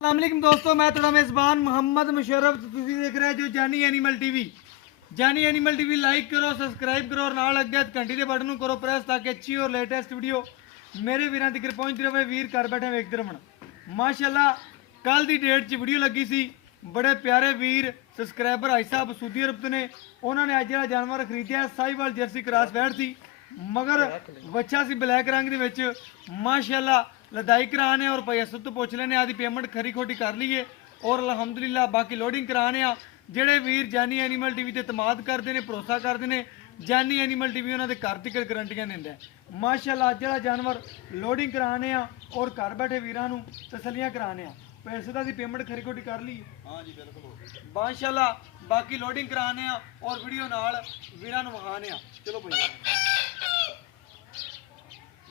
अस्सलाम दोस्तों, मैं थोड़ा मेज़बान मोहम्मद मुशर्रफ। तुसी देख रहे जो जानी एनिमल टीवी। जानी एनिमल टीवी लाइक करो, सबसक्राइब करो और नाल लगे घंटी के बटन को करो प्रेस ताकि अच्छी और लेटेस्ट वीडियो मेरे वीर तक पहुँचती रहे। वीर घर बैठे वेखते रहन। माशाल्लाह कल की डेट च वीडियो लगी सी। बड़े प्यारे वीर सबसक्राइबर भाई साहब सऊदी अरब तो ने, उन्होंने अज जो जानवर खरीदिया साहिवाल जर्सी क्रॉस बैठ थी, मगर बच्चा सी ब्लैक रंग के विच। माशाल्लाह लदाई कराने और भाई असद तो पुछ लेने, आदि पेमेंट खरी खोटी कर लीए और अलहमदुलिल्लाह बाकी लोडिंग कराने आ। जेडे वीर जानी एनिमल टीवी ते तमाद करते हैं, भरोसा करते हैं, जानी एनिमल टीवी उन्होंने घर तक गारंटियां दिंदा है। माशाल्लाह जो जानवर लोडिंग कराने आ और घर बैठे वीरां नूं तसलियां कराने आ। पैसे का पेमेंट खरी खोटी कर ली। हाँ जी बिल्कुल। माशाल्लाह बाकी लोडिंग कराने आ और वीडियो नाल वीरां नूं विखाने आ। चलो भैया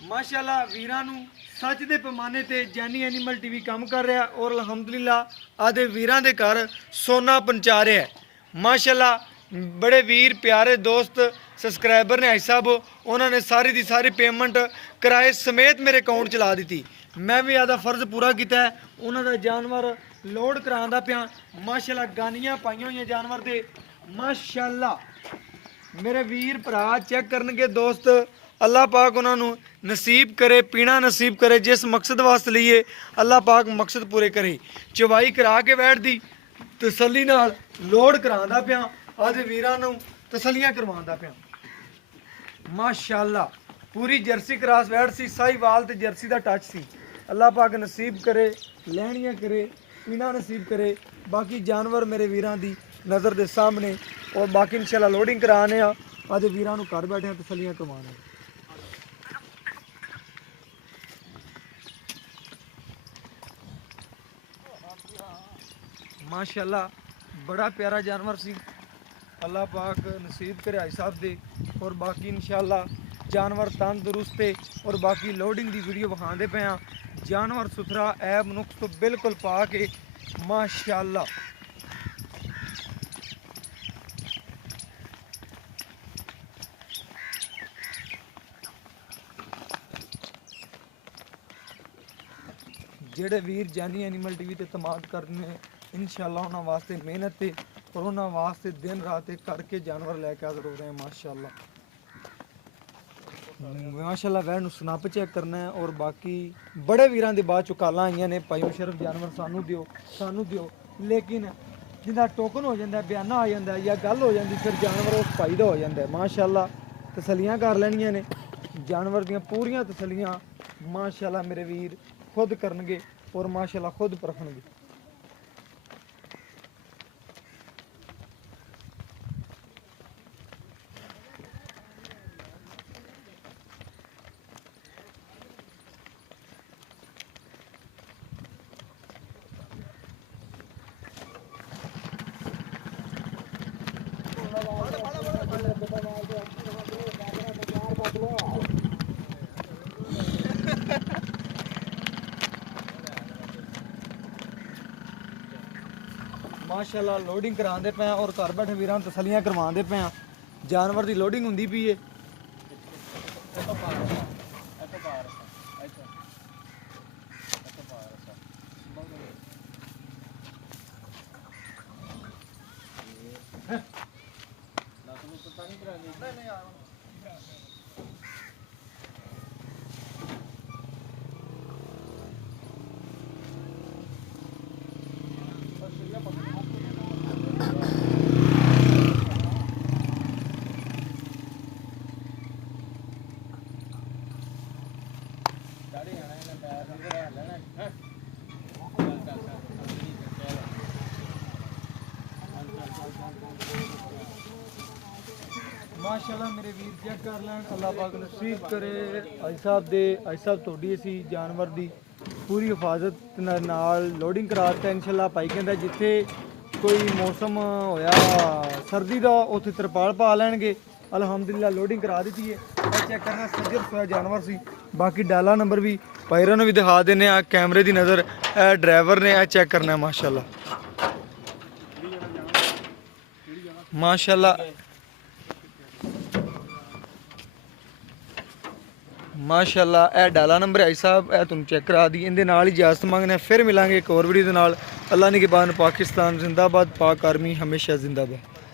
माशाल्लाह वीरां नूं सच दे पैमाने ते जानी एनिमल टीवी काम कर रहा और अलहमदुलिल्लाह आदे वीरां दे घर सोना पहुंचा रहा है। माशाल्लाह बड़े वीर प्यारे दोस्त सबसक्राइबर ने आई साहब, उन्होंने सारी दी सारी पेमेंट किराए समेत मेरे अकाउंट च ला दी। मैं भी आदा फर्ज पूरा किया है, उन्होंने जानवर लोड करांदा पिया। माशाल्लाह गानियां पाइयां हुई जानवर दे। माशाल्लाह मेरे वीर भरा चेक करनगे दोस्त, अल्लाह पाक उन्होंने नसीब करे, पीना नसीब करे। जिस मकसद वास्ते लिए अल्लाह पाक मकसद पूरे करे। चवाई करा के बैठ दी तसली नाल लोड करांदा पिया, आदे वीरां नूं तसलियां करवांदा पिया। माशाल्लाह पूरी जर्सी क्रॉस बैठ सी, साहिवाल ते जर्सी का टच सी। अल्लाह पाक नसीब करे, लैनियां करे, पीना नसीब करे। बाकी जानवर मेरे वीरां दी नज़र के सामने और बाकी इंशाल्लाह लोडिंग कराने आ, आदे वीरां नूं घर बैठे तसलियां करवाने। माशाल्लाह बड़ा प्यारा जानवर सी, अल्लाह पाक नसीब करे आई साहब दे। और बाकी इंशाल्लाह जानवर तंदुरुस्त है और बाकी लोडिंग की वीडियो विखाते पे हाँ। जानवर सुथरा ऐब नुक्स तो बिल्कुल पा के माशाल्लाह। जेडे वीर जानी एनिमल टीवी ते तमाद करने इंशाल्लाह उन्होंने वास्ते मेहनत है और उन्होंने वास्ते दिन रात करके जानवर लैके हाजिर हो रहे हैं। माशाल्लाह माशाल्लाह वैन सनप चेक करना है और बाकी बड़े वीरां दे बाद चो कालां आईयां ने, भाई मुशर्रफ जानवर सानू दिओ, लेकिन जिंदा टोकन हो जाता है, बयाना आ जाता है या गल हो जाती, फिर जानवर उस भाई का हो जाता है। माशाल्लाह तसलियां कर लैनियां ने, जानवर दियां पूरियां तसलियां माशाल्लाह मेरे वीर खुद करनगे और माशाल्लाह खुद परखणगे। माशाल्लाह लोडिंग कराते पे और घर बैठे वीरां तसलियां करवाते पे। जानवर की लोडिंग होंदी पई है। माशाल्लाह मेरे वीर चेक कर लैन, अल्लाह पाक नसीब करे। आई साहब थोड़ी असी जानवर की पूरी हिफाजत नाल लोडिंग कराता। इंशाल्लाह भाई कहता जिथे कोई मौसम होया सर्दी का उत्थे तरपाल पा लैणगे। अलहमदुलिल्लाह लोडिंग करा दी है। चेक करना सज्जर सोया जानवर सी। बाकी डाला नंबर भी भाईरां नूं भी दिखा देने कैमरे की नज़र ड्राइवर ने चेक करना है। माशाल्लाह माशाल्लाह ਮਾਸ਼ਾਅੱਲਾ। ਇਹ ਡਾਲਾ ਨੰਬਰ ਹੈ ਸਾਹਿਬ, ਇਹ ਤੁਹਾਨੂੰ ਚੈੱਕ ਕਰਾ ਦੀ। ਇਹਦੇ ਨਾਲ ਹੀ ਇਜਾਜ਼ਤ ਮੰਗਨੇ, ਫਿਰ ਮਿਲਾਂਗੇ ਇੱਕ ਹੋਰ ਵੀਡੀਓ ਦੇ ਨਾਲ। ਅੱਲਾ ਨਿਗਹਿਬਾਨ। ਪਾਕਿਸਤਾਨ ਜ਼ਿੰਦਾਬਾਦ, ਪਾਕ ਆਰਮੀ ਹਮੇਸ਼ਾ ਜ਼ਿੰਦਾਬਾਦ।